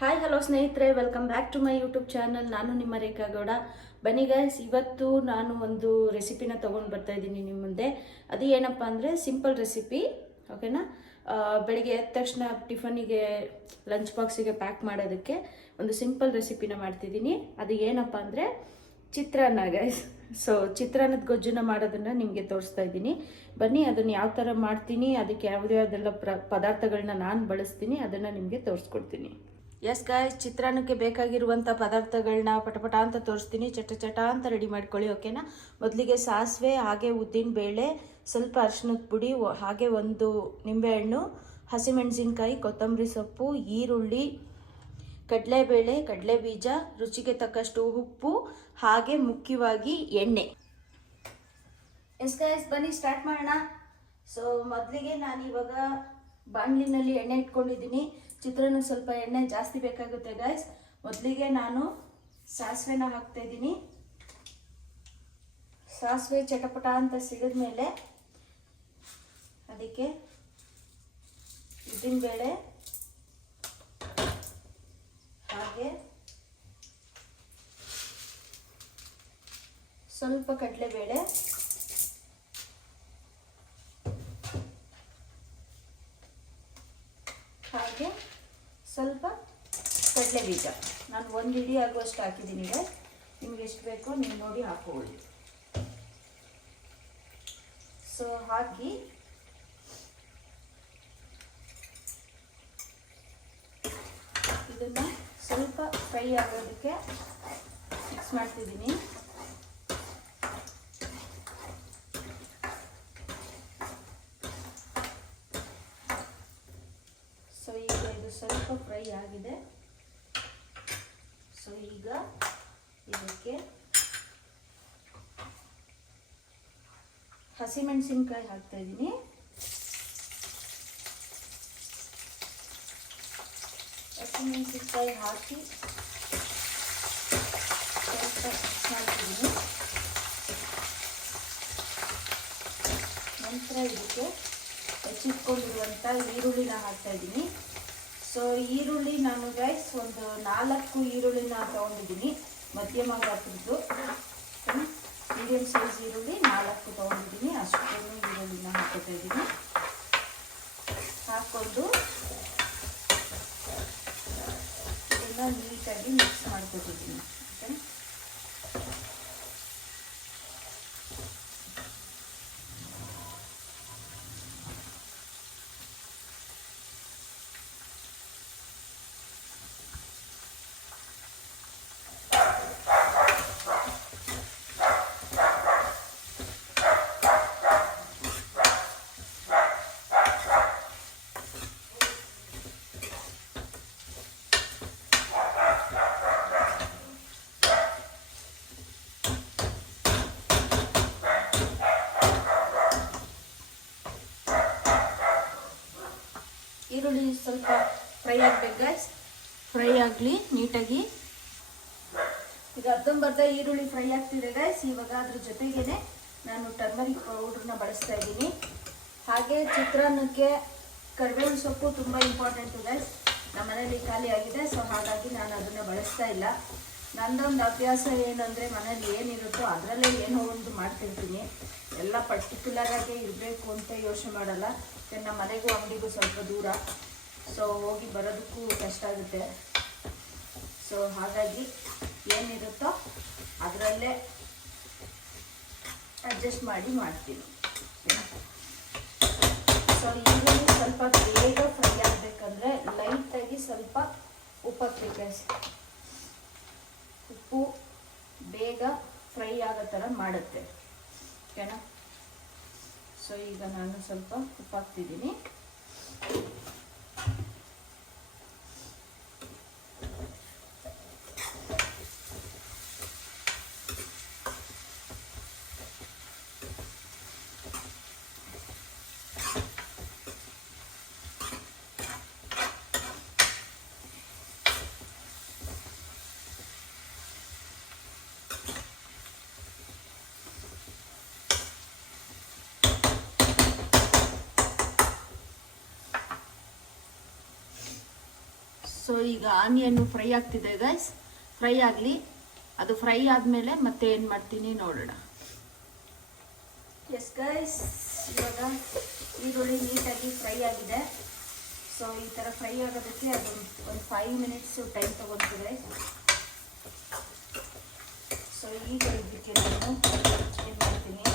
Hi hello ಸ್ನೇಹಿತರೆ, welcome back to my YouTube channel. ನಾನು ನಿಮ್ಮ ರೇಖಾ ಗೌಡ. ಬನ್ನಿ ಗೈಸ್, ಇವತ್ತು ನಾನು ಒಂದು ರೆಸಿಪಿನ ತೊಗೊಂಡು ಬರ್ತಾ ಇದ್ದೀನಿ ನಿಮ್ಮ ಮುಂದೆ. ಅದು ಏನಪ್ಪ ಅಂದರೆ ಸಿಂಪಲ್ ರೆಸಿಪಿ, ಓಕೆನಾ. ಬೆಳಿಗ್ಗೆ ಎದ್ದ ತಕ್ಷಣ ಟಿಫನಿಗೆ, ಲಂಚ್ ಬಾಕ್ಸಿಗೆ ಪ್ಯಾಕ್ ಮಾಡೋದಕ್ಕೆ ಒಂದು ಸಿಂಪಲ್ ರೆಸಿಪಿನ ಮಾಡ್ತಿದ್ದೀನಿ. ಅದು ಏನಪ್ಪ ಅಂದರೆ ಚಿತ್ರಾನ್ನ ಗೈಸ್. ಸೊ ಚಿತ್ರಾನ್ನದ ಗೊಜ್ಜನ್ನ ಮಾಡೋದನ್ನು ನಿಮಗೆ ತೋರಿಸ್ತಾ ಇದ್ದೀನಿ. ಬನ್ನಿ, ಅದನ್ನು ಯಾವ ಥರ ಮಾಡ್ತೀನಿ, ಅದಕ್ಕೆ ಯಾವುದೆಲ್ಲ ಪದಾರ್ಥಗಳನ್ನ ನಾನು ಬಳಸ್ತೀನಿ ಅದನ್ನು ನಿಮಗೆ ತೋರಿಸ್ಕೊಡ್ತೀನಿ. ಎಸ್ ಗಾಯ್ಸ್, ಚಿತ್ರಾನ್ನಕ್ಕೆ ಬೇಕಾಗಿರುವಂಥ ಪದಾರ್ಥಗಳನ್ನ ಪಟಪಟ ಅಂತ ತೋರಿಸ್ತೀನಿ. ಚಟ ಅಂತ ರೆಡಿ ಮಾಡ್ಕೊಳ್ಳಿ, ಓಕೆನಾ. ಮೊದಲಿಗೆ ಸಾಸಿವೆ, ಹಾಗೆ ಉದ್ದಿನ ಬೇಳೆ, ಸ್ವಲ್ಪ ಅರಿಶಿನದ ಪುಡಿ, ಹಾಗೆ ಒಂದು ನಿಂಬೆಹಣ್ಣು, ಹಸಿಮೆಣಸಿನ್ಕಾಯಿ, ಕೊತ್ತಂಬರಿ ಸೊಪ್ಪು, ಈರುಳ್ಳಿ, ಕಡಲೆಬೇಳೆ, ಕಡಲೆ ಬೀಜ, ರುಚಿಗೆ ತಕ್ಕಷ್ಟು ಉಪ್ಪು, ಹಾಗೆ ಮುಖ್ಯವಾಗಿ ಎಣ್ಣೆ. ಎಸ್ ಗಾಯ್ಸ್, ಬನ್ನಿ ಸ್ಟಾರ್ಟ್ ಮಾಡೋಣ. ಸೊ ಮೊದಲಿಗೆ ನಾನು ಇವಾಗ ಬಾಣಲಿನಲ್ಲಿ ಎಣ್ಣೆ ಇಟ್ಕೊಂಡಿದ್ದೀನಿ. ಚಿತ್ರಾನ್ನಕ್ಕೆ ಸ್ವಲ್ಪ ಎಣ್ಣೆ ಜಾಸ್ತಿ ಬೇಕಾಗುತ್ತೆ ಗಾಯ್ಸ್. ಮೊದಲಿಗೆ ನಾನು ಸಾಸಿವೆನ ಹಾಕ್ತಾ ಇದ್ದೀನಿ. ಸಾಸಿವೆ ಚಟಪಟ ಅಂತ ಸಿಡಿದ್ಮೇಲೆ ಅದಕ್ಕೆ ಉದ್ದಿನಬೇಳೆ, ಹಾಗೆ ಸ್ವಲ್ಪ ಕಡಲೆಬೇಳೆ, ಹಾಗೆ ಸ್ವಲ್ಪ ಕಡಲೆ ಬೀಜ. ನಾನು ಒಂದು ಹಿಡಿ ಆಗುವಷ್ಟು ಹಾಕಿದ್ದೀನಿ. ನಿಮ್ಗೆ ಎಷ್ಟು ಬೇಕೋ ನೀವು ನೋಡಿ ಹಾಕೊಳ್ಳಿ. ಸೊ ಹಾಕಿ ಇದನ್ನು ಸ್ವಲ್ಪ ಫ್ರೈ ಆಗೋದಕ್ಕೆ ಮಿಕ್ಸ್ ಮಾಡ್ತಿದ್ದೀನಿ. ಸೊ ಈಗ ಇದು ಸ್ವಲ್ಪ ಫ್ರೈ ಆಗಿದೆ. ಸೊ ಈಗ ಇದಕ್ಕೆ ಹಸಿಮೆಣಸಿನ್ಕಾಯಿ ಹಾಕ್ತಾ ಇದ್ದೀನಿ. ಹಸಿಮೆಣಸಿನ್ಕಾಯಿ ಹಾಕಿ ಸ್ವಲ್ಪ ಮಿಕ್ಸ್ ಮಾಡ್ತಿದ್ದೀನಿ. ನಂತರ ಇದಕ್ಕೆ ಹೆಚ್ಚಿಟ್ಕೊಂಡಿರುವಂಥ ಈರುಳ್ಳಿನ ಹಾಕ್ತಾ ಇದ್ದೀನಿ. ಸೊ ಈರುಳ್ಳಿ ನಾನು ಗೈಸ್ ಒಂದು 4 ಈರುಳ್ಳಿನ ತೊಗೊಂಡಿದ್ದೀನಿ, ಮಧ್ಯಮ ಗಾತ್ರದ್ದು. ಮೀಡಿಯಂ ಸೈಜ್ ಈರುಳ್ಳಿ 4 ತೊಗೊಂಡಿದ್ದೀನಿ. ಅಷ್ಟು ಈರುಳ್ಳಿನ ಹಾಕೋತಾ ಇದ್ದೀನಿ. ಹಾಕ್ಕೊಂಡು ಇದನ್ನು ನೀಟಾಗಿ ಮಿಕ್ಸ್ ಮಾಡ್ಕೊತಿದ್ದೀನಿ. ಓಕೆ, ಈರುಳ್ಳಿ ಸ್ವಲ್ಪ ಫ್ರೈ ಆಗಬೇಕು ಗೈಸ್. ಫ್ರೈ ಆಗಲಿ ನೀಟಾಗಿ. ಈಗ ಅರ್ಧಂಬರ್ಧ ಈರುಳ್ಳಿ ಫ್ರೈ ಆಗ್ತಿದೆ ಗೈಸ್. ಇವಾಗ ಅದ್ರ ಜೊತೆಗೇನೆ ನಾನು ಟರ್ಮರಿಕ್ ಪೌಡ್ರನ್ನ ಬಳಸ್ತಾ ಇದ್ದೀನಿ. ಹಾಗೆ ಚಿತ್ರಾನ್ನಕ್ಕೆ ಕರಿಬೇವಿನ ಸೊಪ್ಪು ತುಂಬ ಇಂಪಾರ್ಟೆಂಟು ಗೈಸ್. ನಮ್ಮ ಮನೇಲಿ ಖಾಲಿ ಆಗಿದೆ, ಸೊ ಹಾಗಾಗಿ ನಾನು ಅದನ್ನು ಬಳಸ್ತಾ ಇಲ್ಲ. ನಂದೊಂದು ಅಭ್ಯಾಸ ಏನಂದರೆ, ಮನೇಲಿ ಏನಿರುತ್ತೋ ಅದರಲ್ಲೇ ಏನೋ ಒಂದು ಮಾಡ್ತಿರ್ತೀನಿ. ಎಲ್ಲ ಪರ್ಟಿಕ್ಯುಲರಾಗೆ ಇರಬೇಕು ಅಂತ ಯೋಚನೆ ಮಾಡಲ್ಲ. ನಮ್ಮ ಮನೆಗೂ ಅಂಗಡಿಗೂ ಸ್ವಲ್ಪ ದೂರ, ಸೊ ಹೋಗಿ ಬರೋದಕ್ಕೂ ಕಷ್ಟ ಆಗುತ್ತೆ. ಸೊ ಹಾಗಾಗಿ ಏನಿರುತ್ತೋ ಅದರಲ್ಲೇ ಅಡ್ಜಸ್ಟ್ ಮಾಡಿ ಮಾಡ್ತೀನಿ. ಸೊ ಈರುಳ್ಳಿ ಸ್ವಲ್ಪ ಬೇಗ ಫ್ರೈ ಆಗಬೇಕಂದ್ರೆ ಲೈಟಾಗಿ ಸ್ವಲ್ಪ ಉಪ್ಪು ಹಾಕಬೇಕು. ಉಪ್ಪು ಬೇಗ ಫ್ರೈ ಆಗೋ ಥರ ಮಾಡುತ್ತೆ, ಓಕೆನಾ. ಸೊ ಈಗ ನಾನು ಸ್ವಲ್ಪ ಉಪ್ಪು ಹಾಕ್ತಿದ್ದೀನಿ. ಸೊ ಈಗ ಆನಿಯನ್ನು ಫ್ರೈ ಆಗ್ತಿದೆ ಗೈಸ್, ಫ್ರೈ ಆಗಲಿ. ಅದು ಫ್ರೈ ಆದಮೇಲೆ ಮತ್ತೆ ಏನು ಮಾಡ್ತೀನಿ ನೋಡೋಣ. ಎಸ್ ಗೈಸ್, ಇವಾಗ ಈರುಳ್ಳಿ ನೀಟಾಗಿ ಫ್ರೈ ಆಗಿದೆ. ಸೊ ಈ ಥರ ಫ್ರೈ ಆಗೋದಕ್ಕೆ ಅದು ಒಂದು 5 ಮಿನಿಟ್ಸು ಟೈಮ್ ತೊಗೊಳ್ತದೆ. ಸೊ ಈಗ ಇದಕ್ಕೆ ನಾನು ಏನು ಮಾಡ್ತೀನಿ,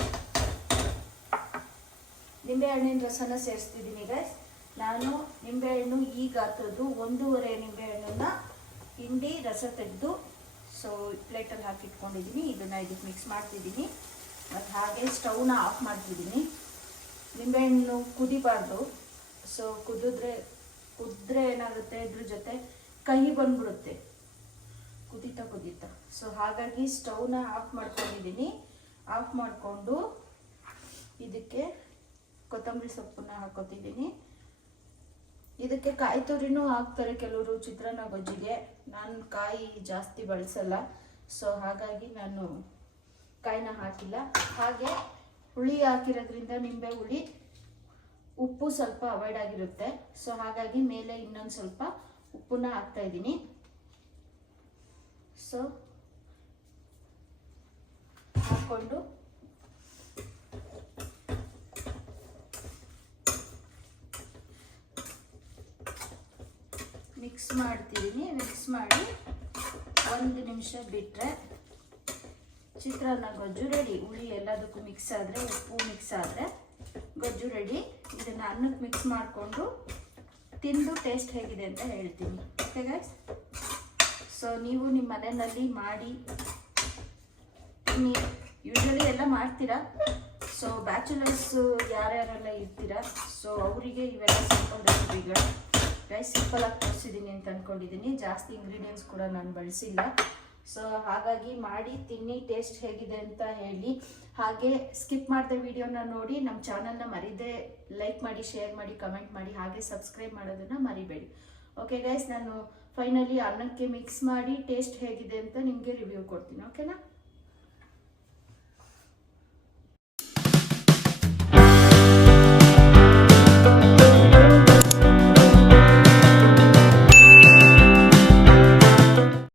ನಿಂಬೆಹಣ್ಣಿನ ರಸನ ಸೇರಿಸ್ತಿದ್ದೀನಿ ಗೈಸ್. ನಾನು ನಿಂಬೆಹಣ್ಣು ಈ ಗಾತ್ರದ್ದು 1.5 ನಿಂಬೆಹಣ್ಣನ್ನು ಹಿಂಡಿ ರಸ ತೆಗೆದು ಸೊ ಪ್ಲೇಟಲ್ಲಿ ಹಾಕಿಟ್ಕೊಂಡಿದ್ದೀನಿ. ಇದನ್ನು ಇದಕ್ಕೆ ಮಿಕ್ಸ್ ಮಾಡ್ತಿದ್ದೀನಿ ಮತ್ತು ಹಾಗೆ ಸ್ಟವ್ನ ಆಫ್ ಮಾಡ್ತಿದ್ದೀನಿ. ನಿಂಬೆಹಣ್ಣು ಕುದಿಬಾರ್ದು. ಸೊ ಕುದ್ರೆ ಏನಾಗುತ್ತೆ, ಇದ್ರ ಜೊತೆ ಕಹಿ ಬಂದ್ಬಿಡುತ್ತೆ ಕುದೀತಾ. ಸೊ ಹಾಗಾಗಿ ಸ್ಟವ್ನ ಆಫ್ ಮಾಡ್ಕೊಂಡಿದ್ದೀನಿ. ಆಫ್ ಮಾಡಿಕೊಂಡು ಇದಕ್ಕೆ ಕೊತ್ತಂಬರಿ ಸೊಪ್ಪನ್ನ ಹಾಕೋತಿದ್ದೀನಿ. ಇದಕ್ಕೆ ಕಾಯಿ ತುರಿನೂ ಹಾಕ್ತಾರೆ ಕೆಲವರು ಚಿತ್ರಾನ್ನ ಗೊಜ್ಜಿಗೆ. ನಾನು ಕಾಯಿ ಜಾಸ್ತಿ ಬಳಸಲ್ಲ, ಸೊ ಹಾಗಾಗಿ ನಾನು ಕಾಯಿನ ಹಾಕಿಲ್ಲ. ಹಾಗೆ ಹುಳಿ ಹಾಕಿರೋದ್ರಿಂದ ನಿಂಬೆ ಹುಳಿ, ಉಪ್ಪು ಸ್ವಲ್ಪ ಅವಾಯ್ಡ್ ಆಗಿರುತ್ತೆ. ಸೊ ಹಾಗಾಗಿ ಮೇಲೆ ಇನ್ನೊಂದು ಸ್ವಲ್ಪ ಉಪ್ಪನ್ನ ಹಾಕ್ತಾ ಇದ್ದೀನಿ. ಸೊ ಹಾಕ್ಕೊಂಡು ಮಿಕ್ಸ್ ಮಾಡ್ತಿದ್ದೀನಿ. ಮಿಕ್ಸ್ ಮಾಡಿ 1 ನಿಮಿಷ ಬಿಟ್ಟರೆ ಚಿತ್ರಾನ್ನ ಗೊಜ್ಜು ರೆಡಿ. ಹುಳಿ ಎಲ್ಲದಕ್ಕೂ ಮಿಕ್ಸ್ ಆದರೆ, ಉಪ್ಪು ಮಿಕ್ಸ್ ಆದರೆ ಗೊಜ್ಜು ರೆಡಿ. ಇದನ್ನು ಅನ್ನಕ್ಕೆ ಮಿಕ್ಸ್ ಮಾಡಿಕೊಂಡು ತಿಂದು ಟೇಸ್ಟ್ ಹೇಗಿದೆ ಅಂತ ಹೇಳ್ತೀನಿ. ಓಕೆ ಗೈಸ್, ಸೊ ನೀವು ನಿಮ್ಮ ಮನೆಯಲ್ಲಿ ಮಾಡಿ ಯೂಶ್ವಲಿ ಎಲ್ಲ ಮಾಡ್ತೀರಾ. ಸೊ ಬ್ಯಾಚುಲರ್ಸು ಯಾರ್ಯಾರೆಲ್ಲ ಇರ್ತೀರಾ, ಸೊ ಅವರಿಗೆ ಇವೆಲ್ಲ ಸಿಂಪಲ್ ರೆಸಿಪಿಗಳು ಗೈಸ್ ಸಿಂಪಲಾಗಿ ತೋರಿಸಿದ್ದೀನಿ ಅಂತ ಅಂದ್ಕೊಂಡಿದ್ದೀನಿ. ಜಾಸ್ತಿ ಇಂಗ್ರೀಡಿಯೆಂಟ್ಸ್ ಕೂಡ ನಾನು ಬಳಸಿಲ್ಲ. ಸೊ ಹಾಗಾಗಿ ಮಾಡಿ ತಿನ್ನಿ, ಟೇಸ್ಟ್ ಹೇಗಿದೆ ಅಂತ ಹೇಳಿ. ಹಾಗೆ ಸ್ಕಿಪ್ ಮಾಡಿದ ವಿಡಿಯೋನ ನೋಡಿ ನಮ್ಮ ಚಾನಲ್ನ ಮರಿದೇ ಲೈಕ್ ಮಾಡಿ, ಶೇರ್ ಮಾಡಿ, ಕಮೆಂಟ್ ಮಾಡಿ, ಹಾಗೆ ಸಬ್ಸ್ಕ್ರೈಬ್ ಮಾಡೋದನ್ನು ಮರಿಬೇಡಿ. ಓಕೆ ಗೈಸ್, ನಾನು ಫೈನಲಿ ಅನ್ನಕ್ಕೆ ಮಿಕ್ಸ್ ಮಾಡಿ ಟೇಸ್ಟ್ ಹೇಗಿದೆ ಅಂತ ನಿಮಗೆ ರಿವ್ಯೂ ಕೊಡ್ತೀನಿ. ಓಕೆನಾ?